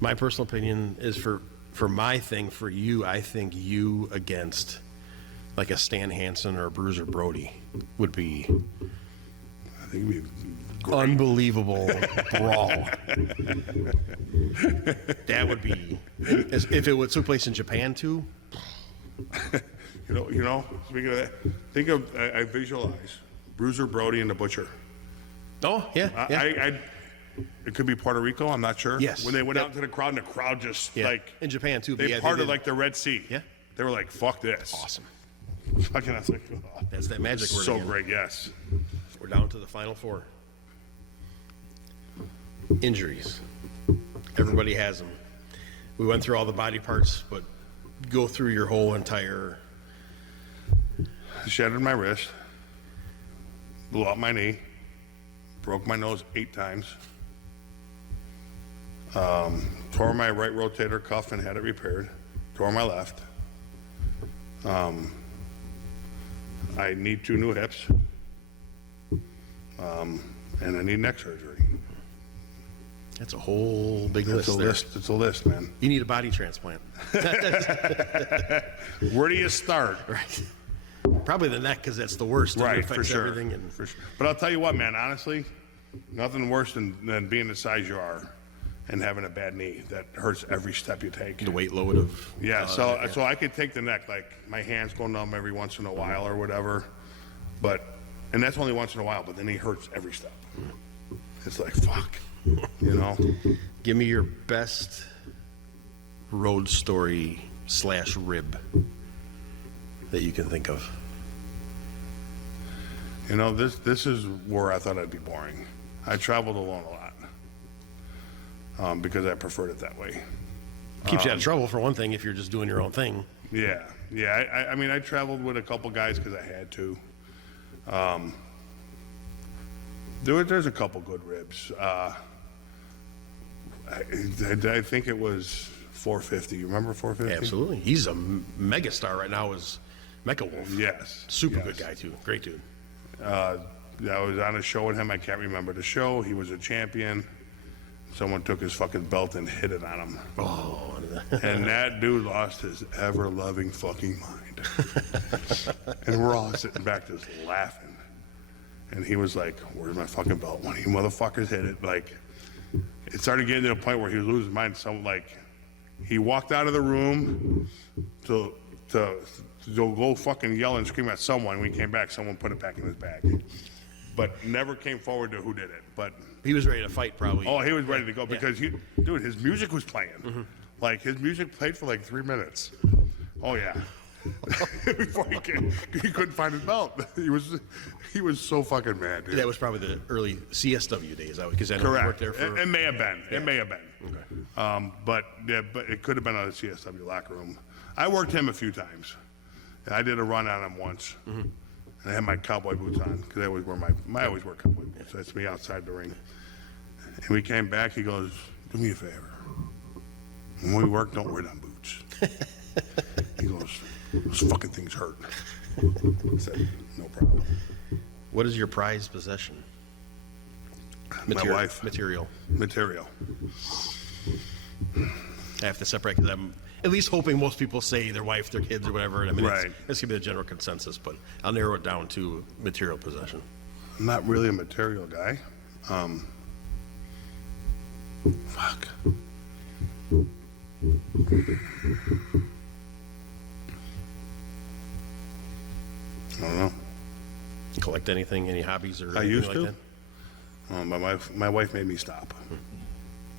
My personal opinion is for my thing, for you, I think you against like a Stan Hansen or a Bruiser Brody would be I think it'd be unbelievable brawl. That would be, if it took place in Japan too. You know. Speaking of that, think of I visualize Bruiser Brody and the Butcher. Oh yeah, yeah. It could be Puerto Rico. I'm not sure. Yes. When they went Yep. out to the crowd, and the crowd just Yeah. like In Japan too, but they yeah, they parted did. like the Red Sea. Yeah. They were like, "Fuck this." Awesome. Fucking, I was like, oh. That's that magic word So again. great. Yes. We're down to the final four. Injuries. Everybody has them. We went through all the body parts, but go through your whole entire. Shattered my wrist. Blew out my knee. Broke my nose 8 times. Tore my right rotator cuff and had it repaired. Tore my left. I need 2 new hips. And I need neck surgery. That's a whole big It's list. a there. list. It's a list, man. You need a body transplant. Where do you start? Right. Probably the neck because that's the worst. It Right, affects for sure. everything. And For sure. But I'll tell you what, man, honestly, nothing worse than being the size you are and having a bad knee that hurts every step you take. the weight load of. Yeah, so I could take the neck, like my hands go numb every once in a while or whatever, and that's only once in a while, but then he hurts every step. It's like, fuck, you know? Give me your best road story / rib that you can think of. You know, this is where I thought I'd be boring. I traveled alone a lot because I preferred it that way. Keeps you out of trouble for one thing if you're just doing your own thing. Yeah. I mean, I traveled with a couple guys because I had to. There's a couple good ribs. I think it was 450. You remember 450? Absolutely. He's a megastar right now. Is Mecha Wolf. Yes. Super yes. good guy too. Great dude. I was on a show with him. I can't remember the show. He was a champion. someone took his fucking belt and hit it on him. Oh, And that dude lost his ever-loving fucking mind. And we're all sitting back just laughing. And he was like, where's my fucking belt? One of you motherfuckers hit it. Like, it started getting to a point where he was losing his mind. So, like, he walked out of the room to go fucking yell and scream at someone. When he came back, someone put it back in his bag. But never came forward to who did it. But he was ready to fight, probably. oh, he was ready to go because dude, his music was playing. Like, his music played for like 3 minutes. Oh yeah. Before he couldn't find his belt. He was so fucking mad, dude. That was probably the early CSW days, because I know he Correct. worked there for. It may have been. It may have been. Okay. But it could have been on the CSW locker room. I worked him a few times. And I did a run on him once. And I had my cowboy boots on because I always wear I always wear cowboy boots. That's me outside the ring. And we came back. He goes, "Do me a favor. When we work, don't wear them boots." He goes, "Those fucking things hurt." I said, "No problem." What is your prized possession? My wife. Material. I have to separate because I'm at least hoping most people say their wife, their kids, or whatever. I mean, Right. That's going to be the general consensus, but I'll narrow it down to material possession. I'm not really a material guy. Fuck. I don't know. Collect anything, any hobbies or I anything used like to. that? My wife made me stop.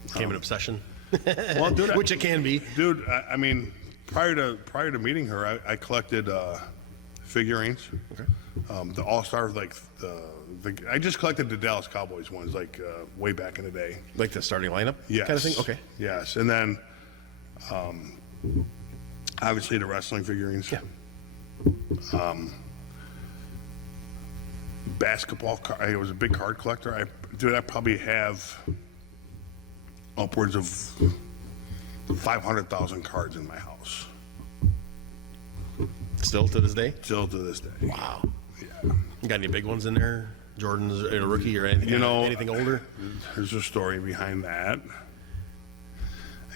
Became an obsession, Well, dude, which it can be. Dude, I mean, prior to meeting her, I collected figurines. Okay. The All-Stars, like I just collected the Dallas Cowboys ones, like way back in the day. Like the starting lineup Yes. kind of thing? Okay. Yes, and then obviously the wrestling figurines. Yeah. Basketball. I was a big card collector. I probably have upwards of 500,000 cards in my house. Still to this day? Still to this day. Wow. Yeah. You got any big ones in there? Jordan's a rookie or anything? Anything older? There's a story behind that.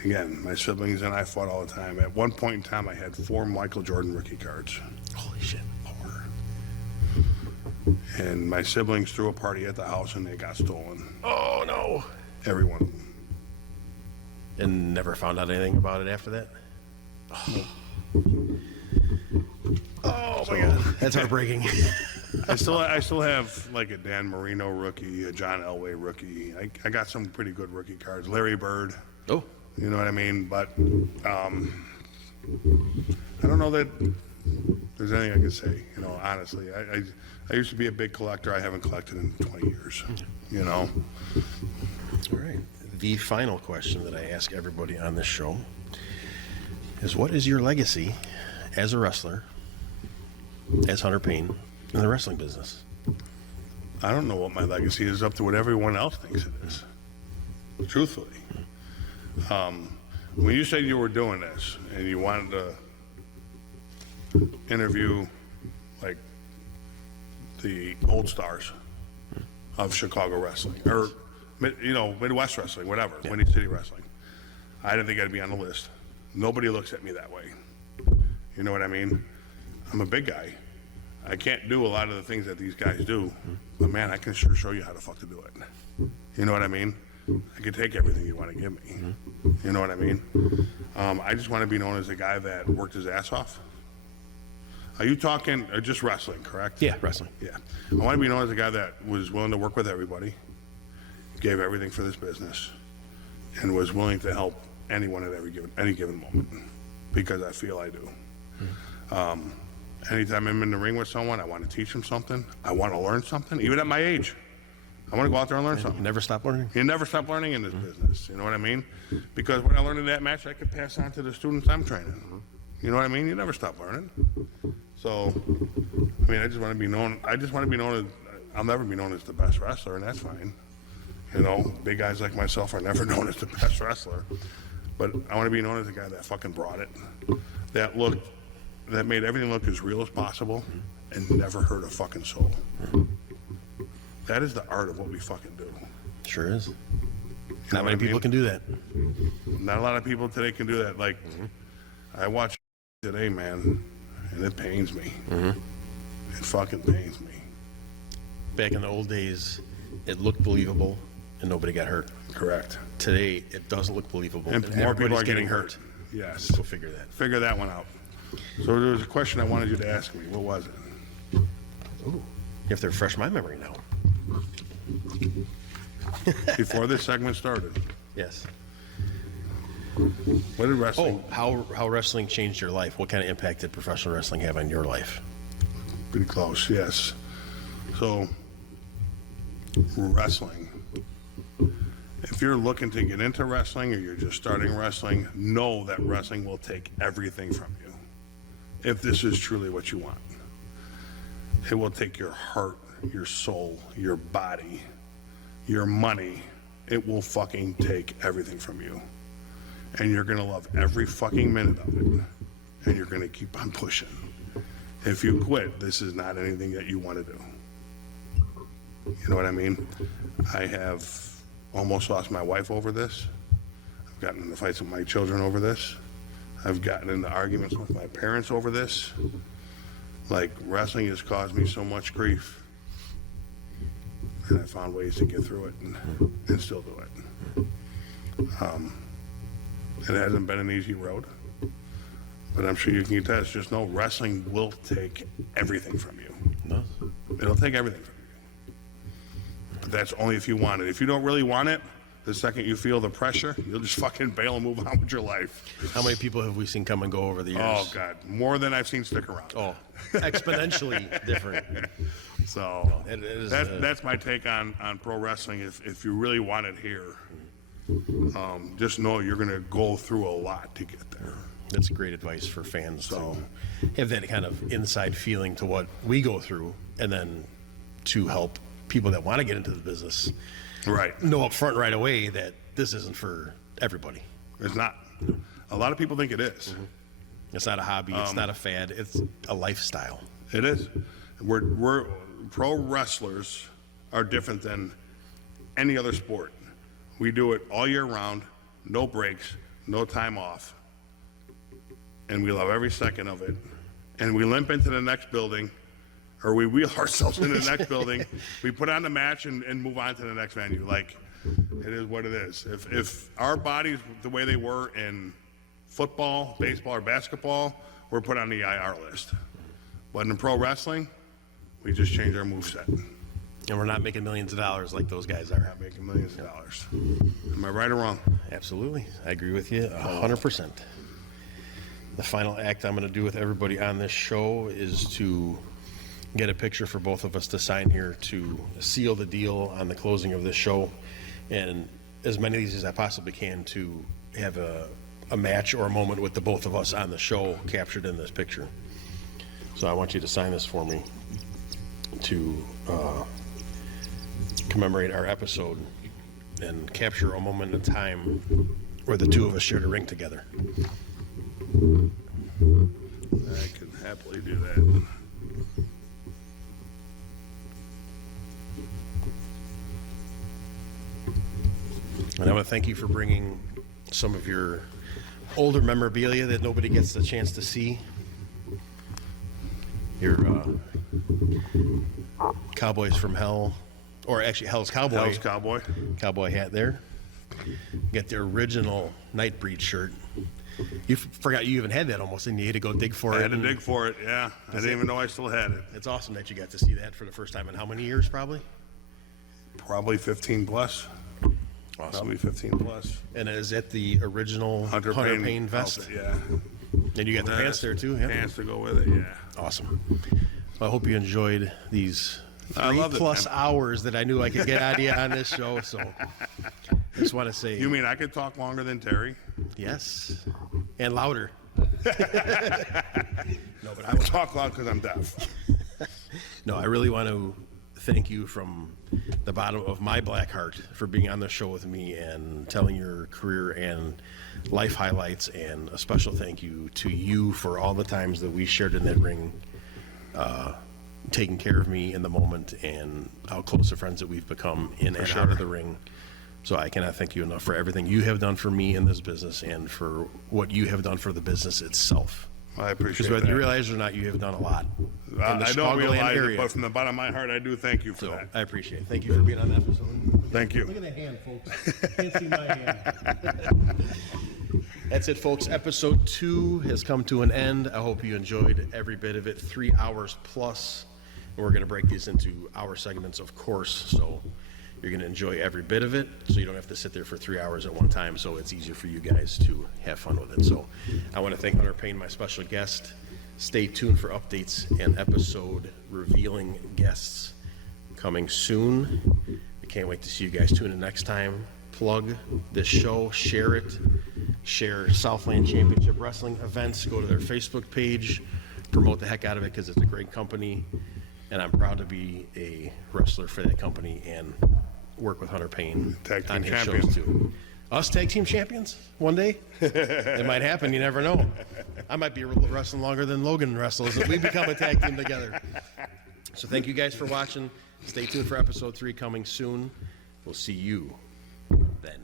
Again, my siblings and I fought all the time. At one point in time, I had 4 Michael Jordan rookie cards. Holy shit. 4. And my siblings threw a party at the house and they got stolen. Oh, no. Every one of them. And never found out anything about it after that? Oh my God. That's heartbreaking. I still have like a Dan Marino rookie, a John Elway rookie. I got some pretty good rookie cards. Larry Bird. Oh. You know what I mean? But I don't know that there's anything I can say, you know, honestly. I used to be a big collector. I haven't collected in 20 years, you know. All right. The final question that I ask everybody on this show is, what is your legacy as a wrestler, as Hunter Paine, in the wrestling business? I don't know what my legacy is, up to what everyone else thinks it is, truthfully. When you said you were doing this and you wanted to interview like the old stars of Chicago wrestling, or you know, Midwest wrestling, whatever, Windy City wrestling, I didn't think I'd be on the list. Nobody looks at me that way. You know what I mean? I'm a big guy. I can't do a lot of the things that these guys do, but man, I can sure show you how to fuck to do it. You know what I mean? I can take everything you want to give me. You know what I mean? I just want to be known as a guy that worked his ass off. Are you talking just wrestling, correct? Yeah, wrestling. Yeah. I want to be known as a guy that was willing to work with everybody, gave everything for this business, and was willing to help anyone at any given moment, because I feel I do. Anytime I'm in the ring with someone, I want to teach them something. I want to learn something, even at my age. I want to go out there and learn something. Never stop learning. You never stop learning in this business. You know what I mean? Because what I learned in that match, I could pass on to the students I'm training. You know what I mean? You never stop learning. So, I mean, I just want to be known. I just want to be known as. I'll never be known as the best wrestler, and that's fine. You know, big guys like myself are never known as the best wrestler. But I want to be known as a guy that fucking brought it, that made everything look as real as possible, and never hurt a fucking soul. That is the art of what we fucking do. Sure is. Not many people can do that. Not a lot of people today can do that. Like, I watch today, man, and it pains me. It fucking pains me. Back in the old days, it looked believable and nobody got hurt. Correct. Today, it doesn't look believable. And more people everybody's are getting hurt. Yes. Go figure that. Figure that one out. So there was a question I wanted you to ask me. What was it? Ooh, you have to refresh my memory now. Before this segment started, Yes. what did wrestling? Oh, how wrestling changed your life? What kind of impact did professional wrestling have on your life? Pretty close, yes. So, wrestling. If you're looking to get into wrestling or you're just starting wrestling, know that wrestling will take everything from you. If this is truly what you want, it will take your heart, your soul, your body, your money. It will fucking take everything from you. And you're gonna love every fucking minute of it. And you're gonna keep on pushing. If you quit, this is not anything that you want to do. You know what I mean? I have almost lost my wife over this. I've gotten into fights with my children over this. I've gotten into arguments with my parents over this. Like, wrestling has caused me so much grief. And I found ways to get through it and still do it. It hasn't been an easy road. But I'm sure you can attest, just know wrestling will take everything from you. No. It'll take everything from you. But that's only if you want it. If you don't really want it, the second you feel the pressure, you'll just fucking bail and move on with your life. How many people have we seen come and go over the years? Oh, God. More than I've seen stick around. Oh, exponentially different. So It is, that's my take on pro wrestling. If you really want it here, just know you're going to go through a lot to get there. That's great advice for fans So- to have that kind of inside feeling to what we go through, and then to help people that want to get into the business Right. know up front right away that this isn't for everybody. It's not. A lot of people think it is. It's not a hobby. It's not a fad. It's a lifestyle. It is. We're pro wrestlers are different than any other sport. We do it all year round, no breaks, no time off, and we love every second of it. And we limp into the next building, or we wheel ourselves into the next building. We put on the match and move on to the next venue. Like, it is what it is. If our bodies the way they were in football, baseball, or basketball, we're put on the IR list. But in pro wrestling, we just change our moveset. And we're not making millions of dollars like those guys are. Not making millions of dollars. Am I right or wrong? Absolutely. I agree with you 100%. The final act I'm going to do with everybody on this show is to get a picture for both of us to sign here to seal the deal on the closing of this show, and as many of these as I possibly can to have a match or a moment with the both of us on the show captured in this picture. So I want you to sign this for me to commemorate our episode and capture a moment in time where the two of us shared a ring together. I can happily do that. And I want to thank you for bringing some of your older memorabilia that nobody gets the chance to see. Your Cowboys from Hell, or actually Hell's Cowboy. Hell's Cowboy. Cowboy hat there. You got the original Nightbreed shirt. You forgot you even had that almost, and you had to go dig for it. I had to dig for it, yeah. I didn't even know I still had it. It's awesome that you got to see that for the first time in how many years, probably? Probably 15 plus. Awesome. Probably 15 plus. And is that the original Hunter Paine vest? outfit, yeah. And you got the pants there too, yeah? Pants to go with it, yeah. Awesome. Well, I hope you enjoyed these I loved it, 3+ man. hours that I knew I could get out of you on this show. So I just want to say You mean I could talk longer than Terry? yes, and louder. I talk loud because I'm deaf. No, I really want to thank you from the bottom of my black heart for being on the show with me and telling your career and life highlights, and a special thank you to you for all the times that we shared in that ring, taking care of me in the moment, and how close of friends that we've become in and out of the ring So I cannot thank you enough for everything you have done for me in this business and for what you have done for the business itself. I appreciate Because whether that. you realize it or not, you have done a lot. in the I don't Chicagoland realize it, area. but from the bottom of my heart, I do thank you for So that. I appreciate it. Thank you for being on that episode. Thank you. Look at that hand, folks. Can't see my hand. That's it, folks. Episode 2 has come to an end. I hope you enjoyed every bit of it. 3 hours plus. And we're going to break these into hour segments, of course. So you're going to enjoy every bit of it. So you don't have to sit there for 3 hours at one time. So it's easier for you guys to have fun with it. So I want to thank Hunter Paine, my special guest. Stay tuned for updates and episode revealing guests coming soon. I can't wait to see you guys tune in next time. Plug this show, share it, share Southland Championship Wrestling events, go to their Facebook page, promote the heck out of it because it's a great company, and I'm proud to be a wrestler for that company and work with Hunter Paine Tag team on his champions. shows too. Us tag team champions one day? It might happen, you never know. I might be wrestling longer than Logan wrestles if we become a tag team together. So thank you guys for watching. Stay tuned for episode 3 coming soon. We'll see you then.